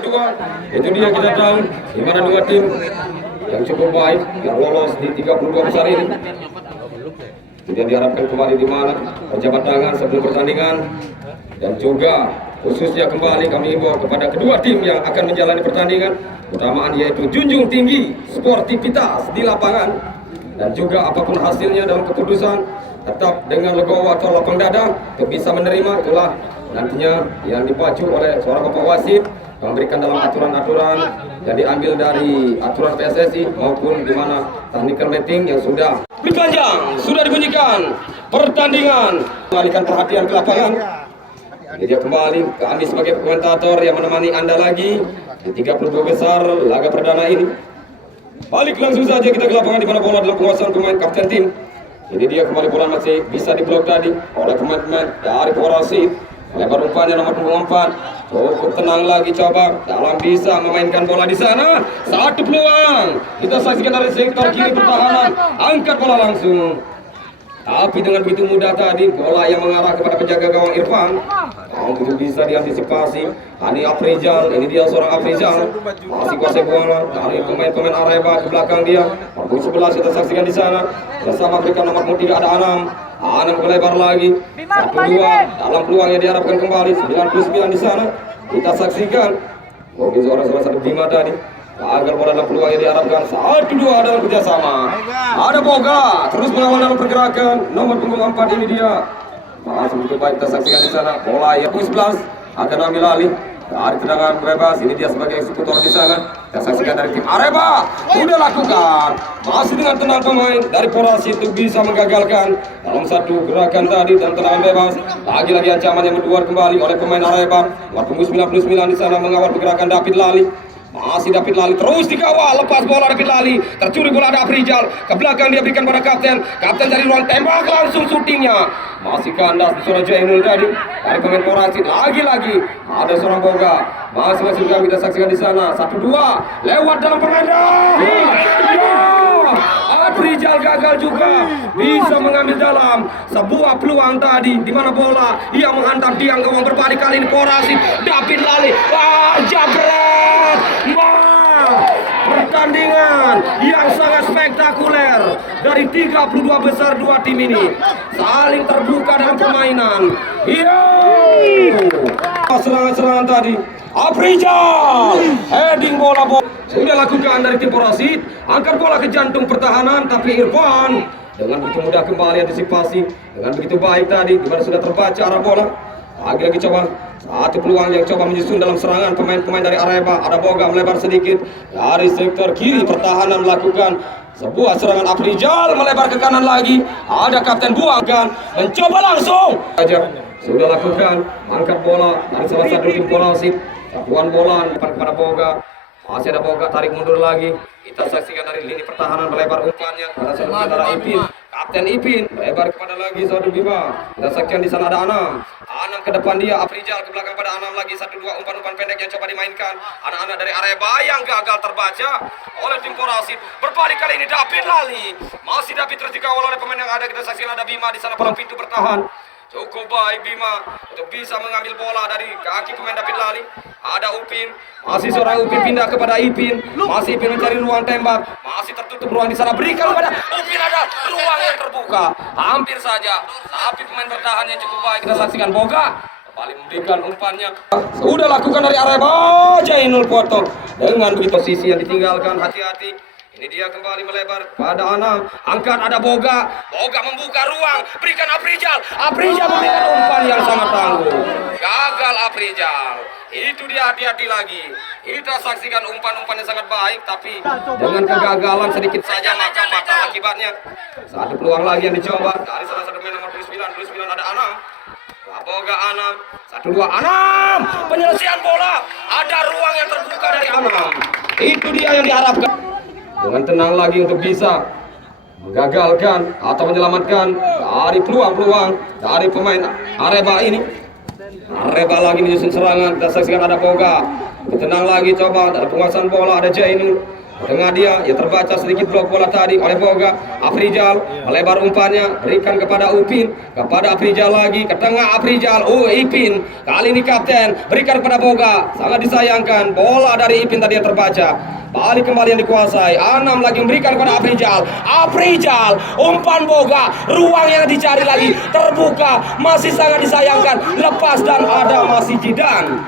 kedua. Itu dia kita tahu di mana dua tim yang cukup baik yang lolos di 32 besar ini. Kemudian diharapkan kembali di mana berjabat tangan sebelum pertandingan, dan juga khususnya kembali kami himbau kepada kedua tim yang akan menjalani pertandingan utamaan yaitu junjung tinggi sportivitas di lapangan, dan juga apapun hasilnya dalam keputusan tetap dengan legowo atau lapang dada untuk bisa menerima. Itulah nantinya yang dipacu oleh seorang bapak wasit memberikan dalam aturan-aturan yang diambil dari aturan PSSI maupun di mana technical meeting yang sudah berpanjang, sudah dibunyikan pertandingan, mengalihkan perhatian ke lapangan. Jadi dia kembali kami sebagai komentator yang menemani Anda lagi di 32 besar laga perdana ini. Balik langsung saja kita ke lapangan di mana bola dalam penguasaan pemain kapten tim. Ini dia kembali bola masih bisa diblok tadi oleh pemain-pemain dari Porasi. Lebar umpannya nomor 24. Cukup tenang lagi coba dalam bisa memainkan bola di sana. Satu peluang. Kita saksikan dari sektor kiri pertahanan. Angkat bola langsung. Tapi dengan begitu mudah tadi bola yang mengarah kepada penjaga gawang Irfan. Itu bisa diantisipasi. Hani Afrizal, ini dia seorang Afrizal. Masih kuasai bola dari pemain-pemain Areba ke belakang dia. Nomor 11 kita saksikan di sana. Bersama berikan nomor 3 ada Anam melebar lagi. 1-2 dalam peluang yang diharapkan kembali. 99 di sana. Kita saksikan. Mungkin salah satu Bima tadi. Agar bola dalam peluang yang diharapkan. 1-2 dalam kerjasama. Ada Boga terus mengawal dalam pergerakan. Nomor punggung 4 ini dia. Masih begitu baik kita saksikan di sana. Bola yang 11 akan ambil alih dari tendangan bebas. Ini dia sebagai eksekutor di sana. Kita saksikan dari tim Areba. Sudah lakukan. Masih dengan tenang pemain dari Porasi itu bisa menggagalkan dalam satu gerakan tadi dan tendangan bebas. Lagi-lagi ancaman yang keluar kembali oleh pemain Areba. Nomor punggung 99 di sana mengawal pergerakan David Lali. Masih David Lali terus dikawal, lepas bola David Lali, tercuri bola ada Afrizal, ke belakang dia berikan pada kapten dari ruang tembak langsung syutingnya. Masih kandas di Surah Jainul tadi dari pemain Porasi. Lagi-lagi ada seorang Boga, masih juga kita saksikan di sana. 1-2 lewat dalam pengendang. Afrizal gagal juga bisa mengambil dalam sebuah peluang tadi di mana bola yang menghantam tiang gawang berbalik kali ini Porasi. David Lali, jabret. Pertandingan yang sangat spektakuler dari 32 besar dua tim ini saling terbuka dalam permainan. Serangan-serangan tadi Afrizal heading bola sudah lakukan dari tim Porasi, angkat bola ke jantung pertahanan, tapi Irfan dengan begitu mudah kembali antisipasi dengan begitu baik tadi dimana sudah terbaca arah bola. Lagi-lagi coba satu peluang yang coba menyusun dalam serangan pemain-pemain dari Areba. Ada Boga melebar sedikit dari sektor kiri pertahanan melakukan sebuah serangan. Afrizal melebar ke kanan lagi. Ada kapten buangkan mencoba langsung saja sudah lakukan angkat bola dari salah satu tim Porasi. Satuan bola depan kepada Boga. Masih ada Boga tarik mundur lagi. Kita saksikan dari lini pertahanan melebar umpannya pada saudara Ipin. Kapten Ipin melebar kepada lagi saudara Bima. Kita saksikan di sana ada Anam ke depan dia, Afrizal ke belakang pada Anam lagi. 1-2 umpan-umpan pendek yang coba dimainkan anak-anak dari Areba yang gagal terbaca oleh tim Porasi. Berbalik kali ini David Lali. Masih David terus dikawal oleh pemain yang ada. Kita saksikan ada Bima di sana palang pintu bertahan. Cukup baik Bima untuk bisa mengambil bola dari kaki pemain David Lali. Ada Upin, masih seorang Upin pindah kepada Ipin. Masih Ipin mencari ruang tembak. Masih tertutup ruang di sana. Berikan kepada Upin, ada ruang yang terbuka. Hampir saja. Tapi pemain bertahan yang cukup baik. Kita saksikan Boga kembali memberikan umpannya. Sudah lakukan dari Areba. Jainul potong dengan begitu posisi yang ditinggalkan. Hati-hati. Ini dia kembali melebar pada Anam. Angkat ada Boga. Boga membuka ruang. Berikan Afrizal. Afrizal memberikan umpan yang sangat tangguh. Gagal Afrizal. Itu dia hati-hati lagi. Kita saksikan umpan-umpan yang sangat baik. Tapi dengan kegagalan sedikit saja maka akibatnya. Satu peluang lagi yang dicoba. Dari salah satu main nomor 29 ada Anam. Boga Anam. 1-2 Anam. Penyelesaian bola. Ada ruang yang terbuka dari Anam. Itu dia yang diharapkan. Dengan tenang lagi untuk bisa menggagalkan atau menyelamatkan dari peluang-peluang dari pemain Areba ini. Areba lagi menyusun serangan. Kita saksikan ada Boga. Tenang lagi coba dari penguasaan bola ada Jainul. Tengah dia, ya terbaca sedikit blok bola tadi oleh Boga. Afrizal melebar umpannya, berikan kepada Upin, kepada Afrizal lagi, ke tengah Afrizal. Ipin, kali ini kapten, berikan kepada Boga. Sangat disayangkan, bola dari Ipin tadi yang terbaca. Balik kembali yang dikuasai. Anam lagi memberikan kepada Afrizal. Afrizal, umpan Boga, ruang yang dicari lagi terbuka, masih sangat disayangkan. Lepas dan ada masih Jidan.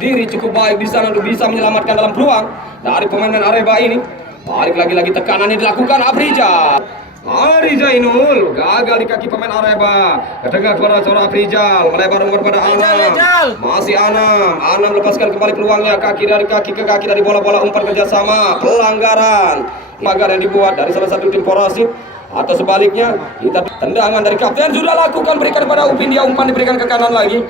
Diri cukup baik di sana untuk bisa menyelamatkan dalam peluang dari pemain Areba ini. Balik lagi tekanan yang dilakukan Afrizal. Ari Zainul gagal di kaki pemain Areba. Ketengah kepada seorang Afrizal, melebar umpan pada Anam. Masih Anam lepaskan kembali peluangnya, kaki ke kaki dari bola-bola umpan kerjasama. Pelanggaran yang dibuat dari salah satu tim Porasit. Atau sebaliknya, kita tendangan dari kapten sudah lakukan, berikan kepada Upin, dia umpan diberikan ke kanan lagi.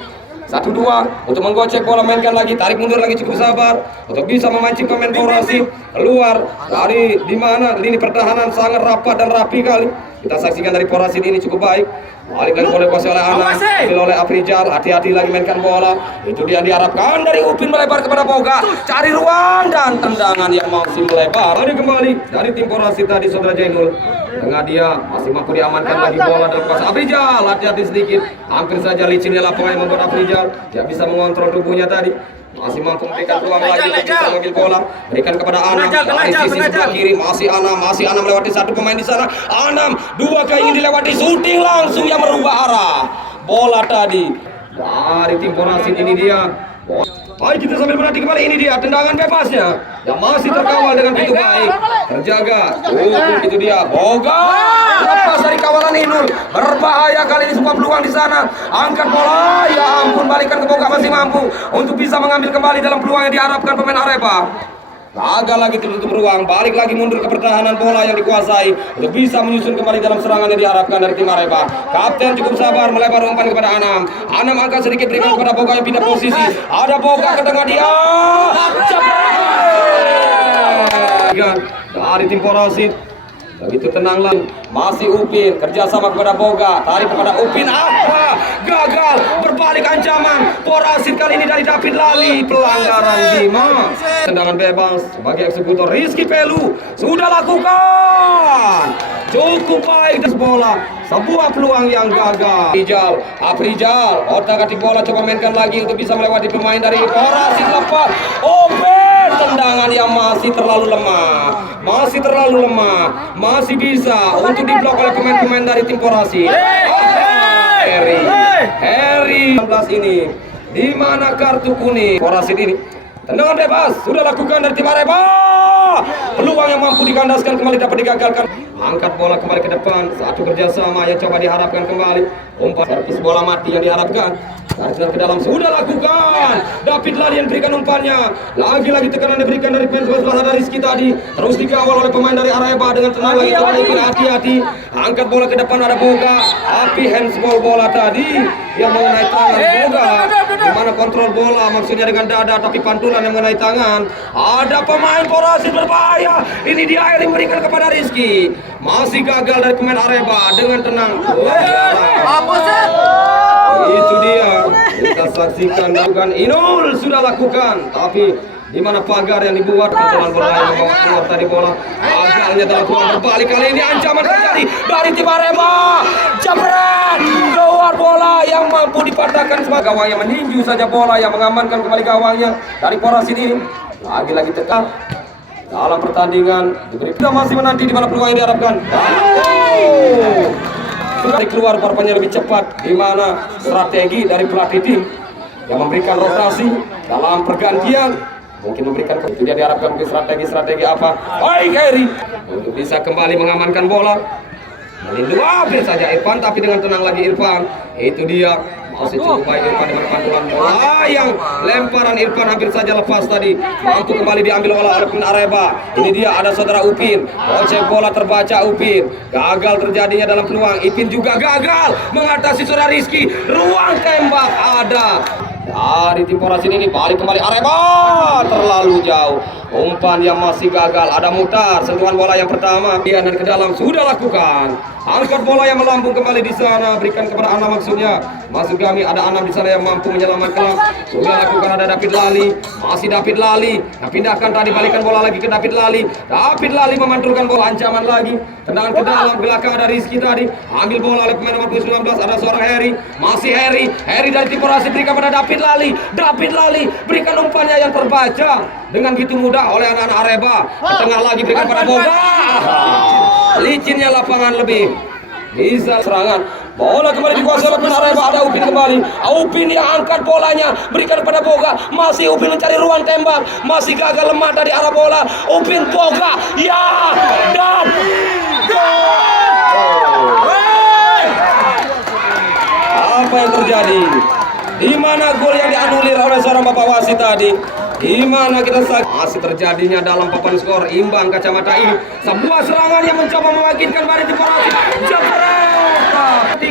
1-2 untuk menggocek bola, mainkan lagi, tarik mundur lagi, cukup sabar untuk bisa memancing pemain Porasit keluar dari di mana lini pertahanan sangat rapat dan rapi kali. Kita saksikan dari Porasit ini cukup baik. Balik lagi boleh kuasai oleh Anam, ambil oleh Afrizal, hati-hati lagi mainkan bola. Itu dia diharapkan dari Upin, melebar kepada Boga, cari ruang dan tendangan yang masih melebar. Lagi kembali dari tim Porasit tadi, saudara Jainul. Tengah dia masih mampu diamankan lagi bola dalam kuasa Afrizal, hati-hati sedikit, hampir saja licinnya lapangan yang membuat Afrizal tidak bisa mengontrol tubuhnya tadi. Masih mampu memberikan peluang lagi untuk bisa mengambil bola, berikan kepada Anam dari sisi sebelah kiri. Masih Anam melewati satu pemain di sana. Anam, dua kali ingin dilewati, syuting langsung yang merubah arah bola tadi dari tim Porasit. Ini dia. Baik, kita sambil menanti kembali, ini dia tendangan bebasnya yang masih terkawal dengan begitu baik, terjaga. Itu dia Boga, lepas dari kawalan Inul, berbahaya kali ini, sebuah peluang di sana. Angkat bola, ya ampun, balikan ke Boga, masih mampu untuk bisa mengambil kembali dalam peluang yang diharapkan pemain Areba. Gagal lagi tertutup ruang, balik lagi mundur ke pertahanan bola yang dikuasai untuk bisa menyusun kembali dalam serangan yang diharapkan dari tim Areba. Kapten cukup sabar, melebar umpan kepada Anam. Anam angkat sedikit, berikan kepada Boga yang pindah posisi. Ada Boga ke tengah dia. Dari tim Porasit. Begitu tenang lagi, masih Upin, kerjasama kepada Boga, tarik kepada Upin, apa? Gagal, berbalik ancaman. Porasit kali ini dari David Lali, pelanggaran Bima. Tendangan bebas sebagai eksekutor Rizky Pelu sudah lakukan. Cukup baik dari bola, sebuah peluang yang gagal. Afrizal, otak-atik bola, coba mainkan lagi untuk bisa melewati pemain dari Porasit. Lepas, tendangan yang masih terlalu lemah, masih bisa untuk diblok oleh pemain-pemain dari tim Porasit. Harry 16 ini, di mana kartu kuning Porasit ini? Tendangan bebas sudah lakukan dari tim Areba. Peluang yang mampu dikandaskan kembali dapat digagalkan. Angkat bola kembali ke depan, satu kerjasama yang coba diharapkan kembali. Umpan servis bola mati yang diharapkan. Tarik ke dalam sudah lakukan. David Lali yang berikan umpannya. Lagi-lagi tekanan diberikan dari pemain sebelah ada Rizky tadi. Terus dikawal oleh pemain dari Areba dengan tenang lagi. Hati-hati. Angkat bola ke depan, ada Boga. Api handsball bola tadi yang mengenai tangan Boga. Dimana kontrol bola maksudnya dengan dada, tapi pantulan yang mengenai tangan. Ada pemain Porasit berbahaya. Ini dia yang memberikan kepada Rizky. Masih gagal dari pemain Areba dengan tenang. Itu dia, kita saksikan lakukan Inul sudah lakukan, tapi di mana pagar yang dibuat kebetulan bola yang membawa keluar tadi bola. Gagalnya dalam peluang berbalik kali ini, ancaman terjadi dari tim Arema. Jabret keluar bola yang mampu dipatahkan sebagai gawangnya, meninju saja bola yang mengamankan kembali gawangnya dari Porasit ini. Lagi-lagi tekan dalam pertandingan diberi. Kita masih menanti di mana peluang yang diharapkan. Sudah keluar parpanya lebih cepat, di mana strategi dari pelatih tim yang memberikan rotasi dalam pergantian, mungkin memberikan itu dia diharapkan mungkin strategi apa. Baik Harry untuk bisa kembali mengamankan bola, melindungi hampir saja Irfan, tapi dengan tenang lagi Irfan. Itu dia, masih cukup baik Irfan dengan pantulan bola yang lemparan Irfan hampir saja lepas tadi, mampu kembali diambil oleh pemain Areba. Ini dia, ada saudara Upin, gocek bola terbaca Upin, gagal terjadinya dalam peluang. Ipin juga gagal mengatasi saudara Rizky, ruang tembak ada dari tim Porasit ini. Balik kembali Areba, terlalu jauh, umpan yang masih gagal. Ada Mutar, sentuhan bola yang pertama dia dari ke dalam sudah lakukan. Angkat bola yang melambung kembali di sana, berikan kepada Anam maksudnya. Masuk kami, ada Anam di sana yang mampu menyelamatkan. Sudah lakukan, ada David Lali, masih David Lali. Nah, pindahkan tadi, balikan bola lagi ke David Lali. David Lali memantulkan bola, ancaman lagi. Tendangan ke dalam, belakang ada Rizky tadi. Ambil bola oleh pemain nomor 19, ada seorang Harry. Masih Harry dari tim Porasi berikan pada David Lali. David Lali berikan umpannya yang terbaca dengan begitu mudah oleh anak-anak Areba. Ke tengah lagi berikan pada Boga. Licinnya lapangan lebih bisa serangan. Bola kembali dikuasai oleh pemain Areba. Ada Upin kembali. Upin yang angkat bolanya, berikan pada Boga. Masih Upin mencari ruang tembak, masih gagal, lemah dari arah bola. Upin, Boga, ya, dan apa yang terjadi? Di mana gol yang dianulir oleh seorang bapak wasit tadi? Di mana kita masih terjadinya dalam papan skor imbang kacamata ini. Sebuah serangan yang mencoba membangkitkan balik tim Porasi.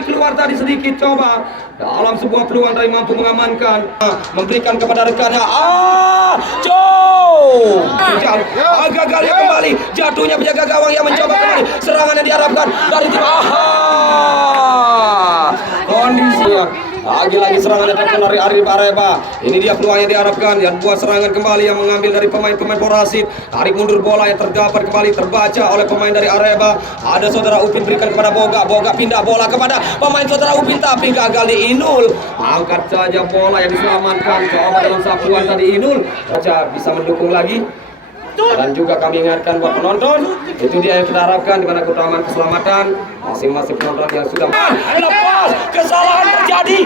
Keluar tadi sedikit, coba dalam sebuah peluang dari mampu mengamankan, memberikan kepada rekannya. Gagal ya kembali. Jatuhnya penjaga gawang yang mencoba kembali. Serangan yang diharapkan dari tim kondisinya. Lagi-lagi serangan yang terkena dari Arif Areba. Ini dia peluang yang diharapkan. Yang buat serangan kembali yang mengambil dari pemain-pemain Porasit. Tarik mundur bola yang terdapat kembali terbaca oleh pemain dari Areba. Ada saudara Upin berikan kepada Boga. Boga pindah bola kepada pemain saudara Upin tapi gagal di Inul. Angkat saja bola yang diselamatkan. Coba dalam sapuan tadi Inul. Saja bisa mendukung lagi. Dan juga kami ingatkan buat penonton, itu dia yang kita harapkan, di mana keutamaan keselamatan masing-masing penonton yang sudah lepas. Kesalahan terjadi.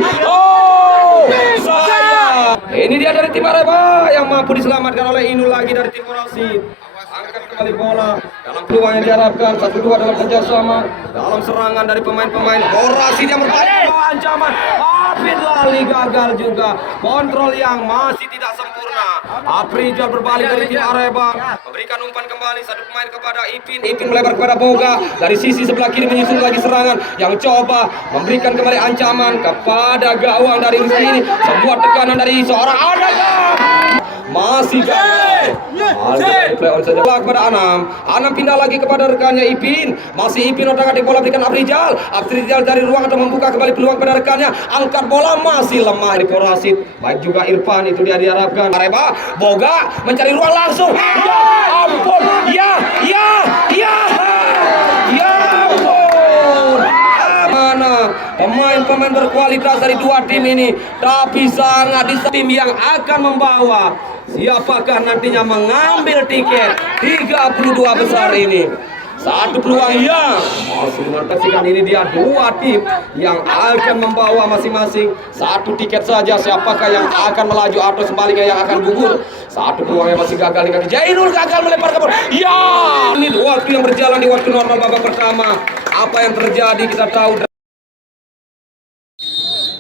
Ini dia dari tim Areba yang mampu diselamatkan oleh Inul lagi dari tim Porasi. Angkat kembali bola dalam peluang yang diharapkan. 1-2 dalam kerjasama, dalam serangan dari pemain-pemain Porasi yang bertahan ancaman. David Lali gagal juga. Kontrol yang masih tidak sempurna. Aprijal berbalik dari tim Areba, memberikan umpan kembali satu pemain kepada Ipin. Ipin melebar kepada Boga. Dari sisi sebelah kiri menyusul lagi serangan yang coba memberikan kembali ancaman kepada gawang dari Rizky ini. Sebuah tekanan dari seorang Anam. Masih gagal. Play on saja kepada Anam. Anam pindah lagi kepada rekannya Ipin. Masih Ipin otak-atik bola berikan Aprijal. Aprijal dari ruang atau membuka kembali peluang kepada rekannya. Angkat bola masih lemah di Porasit. Baik juga Irfan, itu dia diharapkan. Areba, Boga mencari ruang langsung. Ya ampun. Ya ampun. Mana pemain-pemain berkualitas dari dua tim ini, tapi sangat di tim yang akan membawa siapakah nantinya mengambil tiket 32 besar ini. Satu peluang yang masih menentukan. Ini dia dua tim yang akan membawa masing-masing satu tiket saja. Siapakah yang akan melaju atau sebaliknya yang akan gugur. Satu peluang yang masih gagal di kaki Jainul, gagal melempar ke bola. Ya, ini waktu yang berjalan di waktu normal babak pertama. Apa yang terjadi kita tahu.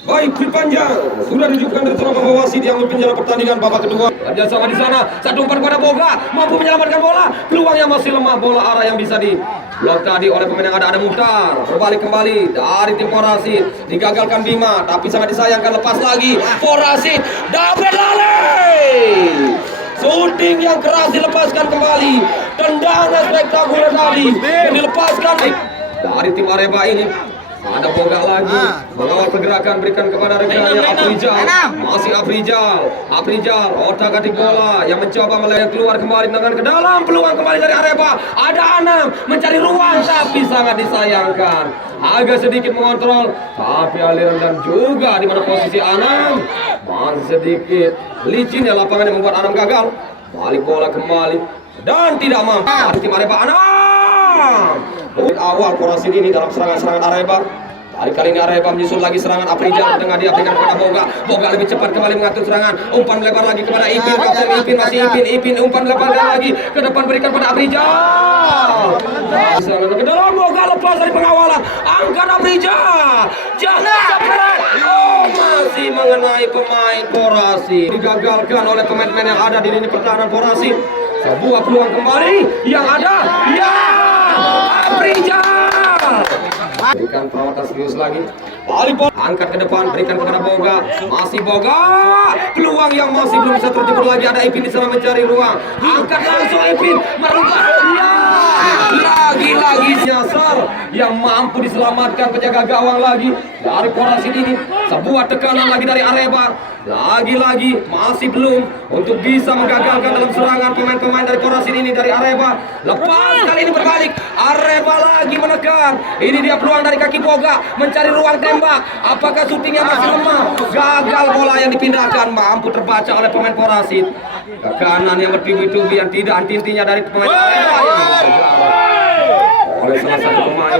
Baik, panjang sudah ditunjukkan dari seorang bapak wasit yang memimpin jalan pertandingan babak kedua. Kerjasama di sana, satu umpan pada Boga, mampu menyelamatkan bola. Peluangnya masih lemah, bola arah yang bisa diblok tadi oleh pemain yang ada Muhtar. Berbalik kembali dari tim Porasi, digagalkan Bima, tapi sangat disayangkan. Lepas lagi Porasi, David Lali. Shooting yang keras dilepaskan kembali. Tendangan spektakuler tadi yang dilepaskan dari tim Areba ini. Ada Boga lagi mengawal pergerakan, berikan kepada rekannya Aprijal. Masih Aprijal otak-atik bola yang mencoba melihat keluar kembali dengan ke dalam. Peluang kembali dari Areba. Ada Anam mencari ruang tapi sangat disayangkan. Agak sedikit mengontrol tapi aliran dan juga di mana posisi Anam masih sedikit licin ya lapangan yang membuat Anam gagal. Balik bola kembali dan tidak mampu dari tim Areba. Anam awal Porasi ini dalam serangan-serangan Areba. Kali ini Areba menyusul lagi serangan Aprijal. Tengah dia berikan kepada Boga. Boga lebih cepat kembali mengatur serangan. Umpan melebar lagi kepada Ipin. Kapten Ipin, masih Ipin. Umpan melemparkan lagi ke depan, berikan pada Aprijal. Ke dalam, Boga lepas dari pengawalan. Angkat Aprijal. Jangan cepat. Masih mengenai pemain Porasi. Digagalkan oleh pemain-pemain yang ada di lini pertahanan Porasi. Sebuah peluang kembali yang ada. Ya, Aprijal. Berikan perawatan serius lagi. Volleyball angkat ke depan, berikan kepada Boga, masih Boga, peluang yang masih belum bisa terjebak lagi, ada Ipin di sana mencari ruang, angkat langsung Ipin, merubah, ya, lagi-lagi nyasar yang mampu diselamatkan penjaga gawang lagi dari Porasit ini, sebuah tekanan lagi dari Areba, lagi-lagi masih belum untuk bisa menggagalkan dalam serangan pemain-pemain dari Porasit ini dari Areba, lepas kali ini berbalik, Areba lagi menekan, ini dia peluang dari kaki Boga, mencari ruang tembak, apakah syutingnya masih lemah, gagal bola yang dipindahkan, mampu terbaca oleh pemain Porasit, ke kanan yang bertubi-tubi yang tidak henti-hentinya dari pemain Areba, oleh salah satu pemain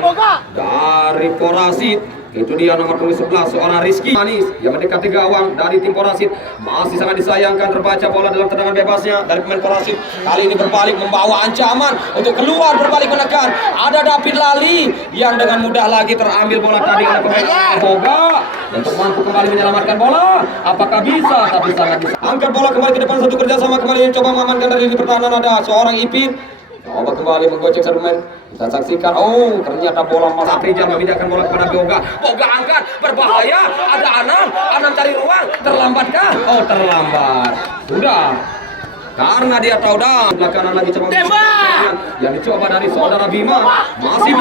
dari Porasit. Itu dia nomor 11 seorang Rizky Manis yang mendekati gawang dari tim Porasit, masih sangat disayangkan terbaca bola dalam tendangan bebasnya dari pemain Porasit, kali ini berbalik membawa ancaman untuk keluar, berbalik menekan, ada David Lali yang dengan mudah lagi terambil bola tadi oleh pemain Boga untuk mampu kembali menyelamatkan bola, apakah bisa? Tapi sangat bisa, angkat bola kembali ke depan, satu kerjasama kembali yang coba mengamankan dari lini pertahanan, ada seorang Ipin coba kembali menggocek serumen. Kita saksikan, oh ternyata bola Mas Afrizal memindahkan bola kepada Boga. Boga angkat, berbahaya, ada Anam cari ruang, terlambatkah? Oh terlambat, sudah. Karena dia tahu dah, belakangan lagi coba tembak yang dicoba dari saudara Bima, masih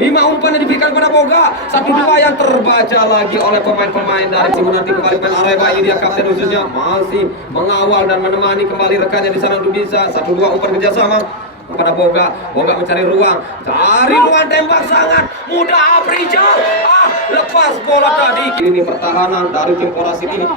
Bima umpannya diberikan kepada Boga, 1-2 yang terbaca lagi oleh pemain-pemain dari tim nanti kembali pemain Areba, ini dia kapten khususnya masih mengawal dan menemani kembali rekannya di sana untuk bisa 1-2 umpan kerjasama kepada Boga. Boga mencari ruang, cari ruang tembak sangat mudah Afrizal, lepas bola tadi. Ini pertahanan dari tim Porasit ini,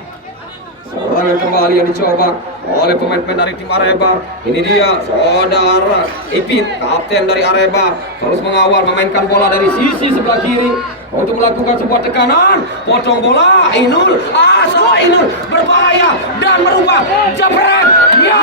serangan kembali yang dicoba oleh pemain-pemain dari tim Areba. Ini dia saudara Ipin, kapten dari Areba, terus mengawal, memainkan bola dari sisi sebelah kiri untuk melakukan sebuah tekanan, potong bola, Ainul, salah Ainul, berbahaya dan merubah, jebret, ya.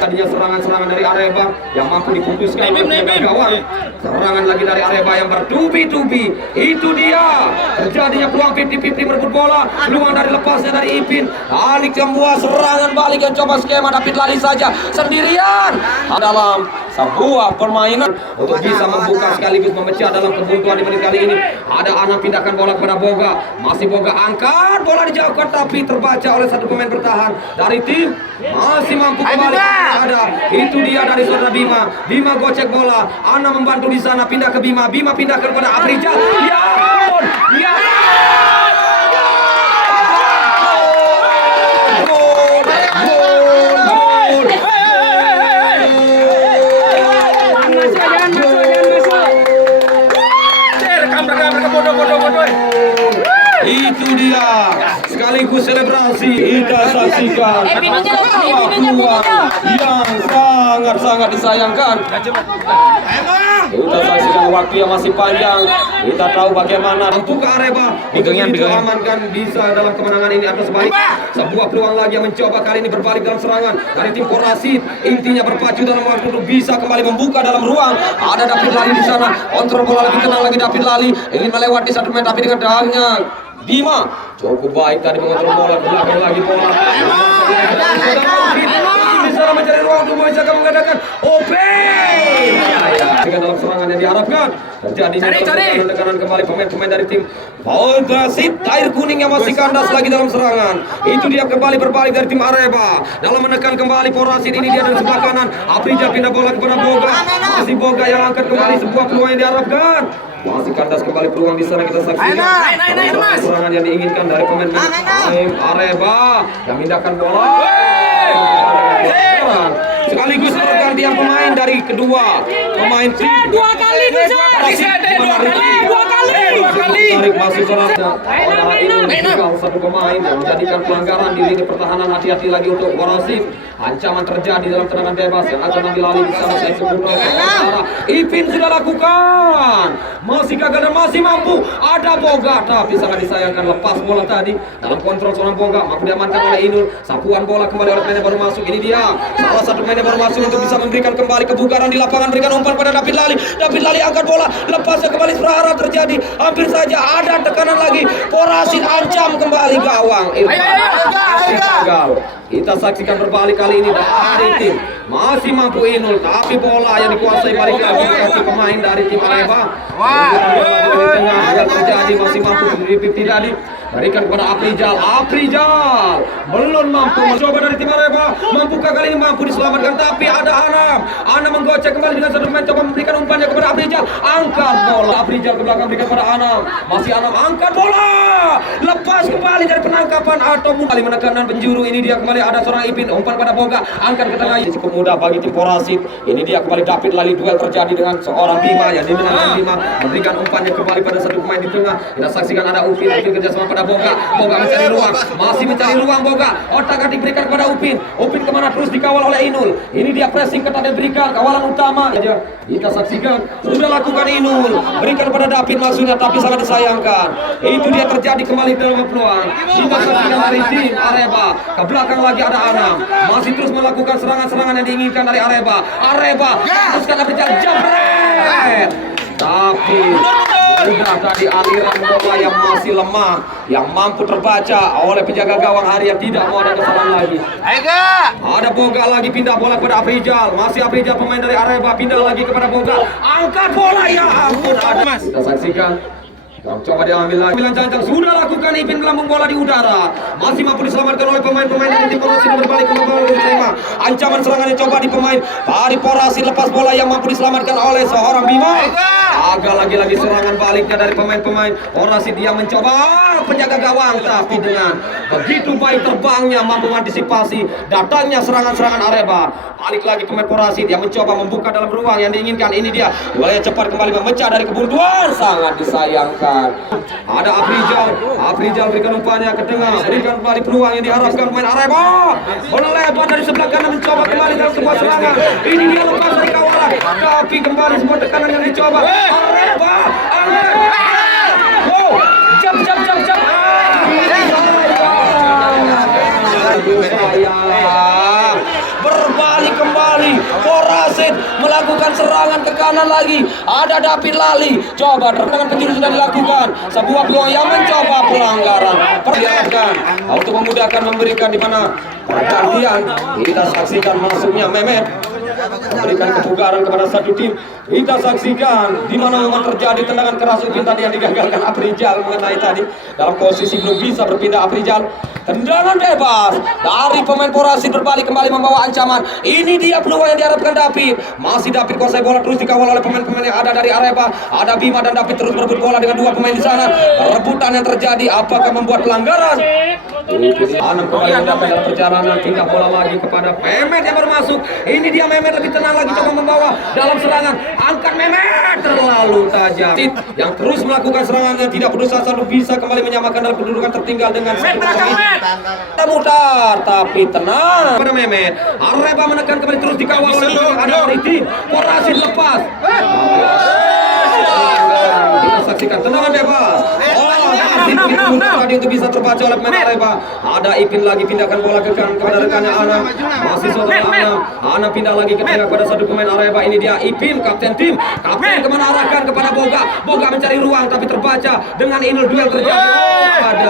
Tadinya serangan-serangan dari Areba yang mampu diputuskan oleh penjaga gawang. Serangan lagi dari Areba yang bertubi-tubi. Itu dia terjadinya peluang 50-50 merebut bola. Peluang dari lepasnya dari Ipin. Alik yang buat serangan balik yang coba skema David Lali saja sendirian dalam sebuah permainan untuk bisa membuka sekaligus memecah dalam kebuntuan di menit kali ini. Ada Anam pindahkan bola kepada Boga, masih Boga angkat bola dijauhkan tapi terbaca oleh satu pemain bertahan dari tim, masih mampu kembali. Ada itu dia dari saudara Bima gocek bola, Anam membantu di sana, pindah ke Bima pindahkan kepada Afrizal, ya ampun, ya itu dia sekaligus selebrasi kita saksikan yang sangat-sangat disayangkan. Kita saksikan waktu yang masih panjang, kita tahu bagaimana untuk Areba begitu amankan bisa dalam kemenangan ini atas balik sebuah peluang lagi yang mencoba kali ini berbalik dalam serangan dari tim Porasit, intinya berpacu dalam waktu untuk bisa kembali membuka dalam ruang. Ada David Lali di sana, kontrol bola lebih tenang lagi, David Lali ingin melewati satu meter tapi dengan dahanya Bima cukup baik tadi mengontrol bola, belakang lagi bola. Di sana mencari ruang untuk bisa mengadakan open. Dengan dalam serangan yang diharapkan terjadinya tekanan kembali pemain-pemain dari tim Porasit, air kuning yang masih kandas lagi dalam serangan. Itu dia kembali berbalik dari tim Areba dalam menekan kembali Porasit. Ini dia dari sebelah kanan, Afrizal pindah bola kepada Boga, masih Boga yang angkat kembali sebuah peluang yang diharapkan. Masih kandas kembali peluang di sana, kita saksikan serangan yang diinginkan dari pemain Areba yang mindahkan bola. Sekaligus pergantian pemain dari kedua pemain tim. Dua kali bisa. Dua kali. Tarik masuk satu pemain yang menjadikan pelanggaran di lini pertahanan. Hati-hati lagi untuk Porasit. Ancaman terjadi dalam tendangan bebas yang akan ambil alih di sana. Saya sebut Ipin sudah lakukan, masih gagal dan masih mampu. Ada Boga tapi sangat disayangkan lepas bola tadi dalam kontrol seorang Boga, mampu diamankan oleh Inul. Sapuan bola kembali oleh pemain yang baru masuk. Ini dia salah satu pemain yang baru masuk untuk bisa memberikan kembali kebugaran di lapangan. Berikan umpan pada David Lali. David Lali angkat bola, lepasnya kembali Prahara terjadi. Hampir saja ada tekanan lagi. Porasin ancam kembali gawang. Gagal. Kita saksikan berbalik kali ini dari tim masih mampu Inul, tapi bola yang dikuasai balik lagi oleh pemain dari tim Arema. Yang terjadi masih mampu tidak berikan kepada Aprijal. Aprijal belum mampu mencoba dari tim Arema. Mampukah kali ini? Mampu diselamatkan, tapi ada Anam menggocek kembali dengan satu pemain, coba memberikan umpannya kepada Aprijal. Angkat bola Aprijal ke belakang, berikan kepada Anam. Masih Anam angkat bola, lepas kembali dari penangkapan atau kembali menekan dan penjuru. Ini dia kembali ada seorang Ipin, umpan pada Boga, angkat ke tengah. Cukup mudah bagi tim Porasit. Ini dia kembali David Lali, duel terjadi dengan seorang Bima ya. Dengan Bima memberikan umpannya kembali pada satu pemain di tengah. Kita saksikan ada Upin kerjasama pada Boga. Boga mencari ruang, masih mencari ruang Boga. Otak diberikan kepada Upin. Upin kemana? Terus dikawal oleh Inul. Ini dia pressing ketat diberikan kawalan utama. Kita saksikan sudah lakukan Inul, berikan kepada David maksudnya, tapi sangat disayangkan. Itu dia terjadi kembali dalam peluang. Kita saksikan dari tim Arema. Ke belakang lagi ada Anam, masih terus melakukan serangan-serangan yang diinginkan dari Arema. Teruskan berjalan jambret, tapi sudah tadi aliran bola yang masih lemah, yang mampu terbaca oleh penjaga gawang Harian. Tidak mau ada kesalahan lagi. Ada Boga lagi, pindah bola kepada Aprijal. Masih Aprijal pemain dari Arema, pindah lagi kepada Boga. Angkat bola, ya ampun. Kita saksikan. Coba diambil lagi. Cancang sudah lakukan Ipin melambung bola di udara. Masih mampu diselamatkan oleh pemain-pemain dari tim Porasit. Berbalik ke bola Arema. Ancaman serangan yang coba di pemain dari Porasit. Lepas bola yang mampu diselamatkan oleh seorang Bima. Agak lagi-lagi serangan baliknya dari pemain-pemain Porasit yang mencoba penjaga gawang, tapi dengan begitu baik terbangnya mampu mengantisipasi datangnya serangan-serangan Arema. Balik lagi pemain Porasit yang mencoba membuka dalam ruang yang diinginkan. Ini dia wilayah cepat kembali memecah dari kebuntuan, sangat disayangkan. Ada Aprijal berikan umpannya ke tengah, berikan kembali peluang yang diharapkan pemain Arema. Bola lebar dari sebelah kanan mencoba kembali dalam sebuah serangan. Ini dia lepas dari kawalan, tapi kembali sebuah tekanan yang dicoba Arema. Jam. Berbalik kembali, Porasit melakukan serangan ke kanan lagi. Ada David Lali, coba tendangan penjuru sudah dilakukan. Sebuah peluang yang mencoba pelanggaran. Perlihatkan untuk memudahkan memberikan di mana pergantian. Kita saksikan masuknya Mehmet, memberikan kebugaran kepada satu tim. Kita saksikan di mana memang terjadi tendangan keras Upin tadi yang digagalkan Aprijal mengenai tadi dalam posisi belum bisa berpindah Aprijal. Tendangan bebas dari pemain Porasit berbalik kembali membawa ancaman. Ini dia peluang yang diharapkan David. Masih David kuasai bola, terus dikawal oleh pemain-pemain yang ada dari Arema. Ada Bima dan David terus berebut bola dengan dua pemain di sana. Rebutan yang terjadi apakah membuat pelanggaran? Anam kembali mendapat dalam perjalanan, tinggal bola lagi kepada Mehmet yang baru masuk. Ini dia Mehmet lebih tenang lagi, coba membawa dalam serangan. Angkat Mehmet, terlalu tajam. Yang terus melakukan serangannya, tidak berusaha selalu bisa kembali menyamakan dalam kedudukan tertinggal dengan satu poin. Mutar, tapi tenang pada Mehmet. Arema menekan kembali, terus dikawal oleh ada tim Porasit lepas. Kita saksikan tendangan bebas. Tadi untuk bisa terbaca oleh pemain Arema. Ada Ipin lagi, pindahkan bola ke kanan kepada rekannya Anam. Masih saudara Anam pindah lagi ke tengah kepada satu pemain Arema. Ini dia Ipin, kapten tim. Kapten kemana arahkan kepada Boga. Boga mencari ruang tapi terbaca dengan Inul, duel terjadi. Ada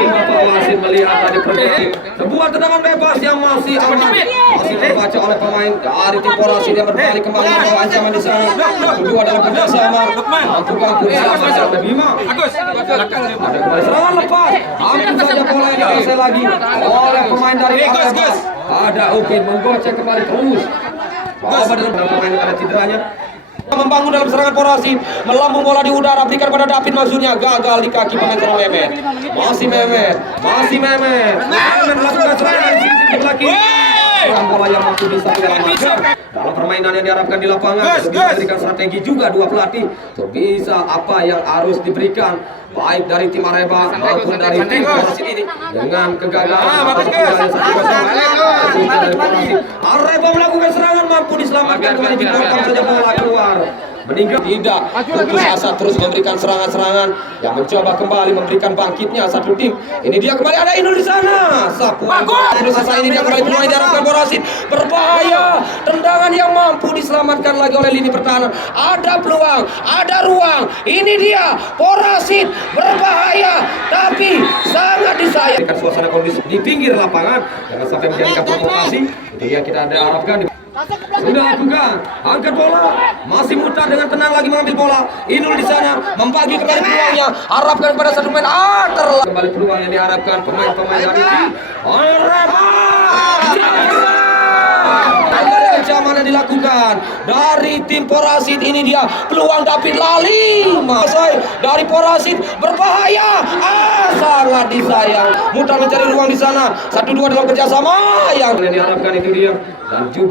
Bapak wasit melihat tadi terjadi sebuah tendangan bebas yang masih aman, masih terbaca oleh pemain dari tim Porasit yang berbalik kembali membawa ancaman di sana. Kedua dalam kerjasama mampukah bersama oleh Bima. Ada kembali serangan lepas, hampir saja bola yang dikuasai lagi oleh pemain dari Arema. Ada Upin menggocek kembali terus. Coba dalam pemain yang ada cederanya. Membangun dalam serangan Porasit, melambung bola di udara, berikan pada David maksudnya, gagal di kaki pemain seorang Mehmet. Masih Mehmet melakukan serangan di sisi sebelah kiri. Bola yang mampu bisa dalam permainan yang diharapkan di lapangan. Bisa diberikan strategi juga dua pelatih untuk bisa apa yang harus diberikan baik dari tim Arema maupun dari tim Porasit ini dengan kegagalan Arema melakukan serangan mampu diselamatkan kembali, dipotong saja bola keluar. Meninggal tidak, putus asa terus memberikan serangan-serangan yang mencoba kembali memberikan bangkitnya satu tim. Ini dia kembali ada Inul di sana, masa selesai ini dia kembali peluang diharapkan Borasid berbahaya, tendangan yang mampu diselamatkan lagi oleh lini pertahanan. Ada peluang, ada ruang, ini dia Borasid berbahaya tapi sangat disayang. Suasana kondisi di pinggir lapangan jangan sampai menjadikan provokasi, itu yang kita harapkan. Sudah lakukan, angkat bola, masih mutar dengan tenang lagi mengambil bola. Inul di sana membagi kembali peluangnya, harapkan pada satu pemain kembali peluang yang diharapkan pemain-pemain dari tim. Ancaman yang dilakukan dari tim Borasid, ini dia peluang David Lali dari Borasid berbahaya, sangat disayang. Mutar mencari ruang di sana, 1-2 dalam kerjasama yang diharapkan, itu dia. Dan juga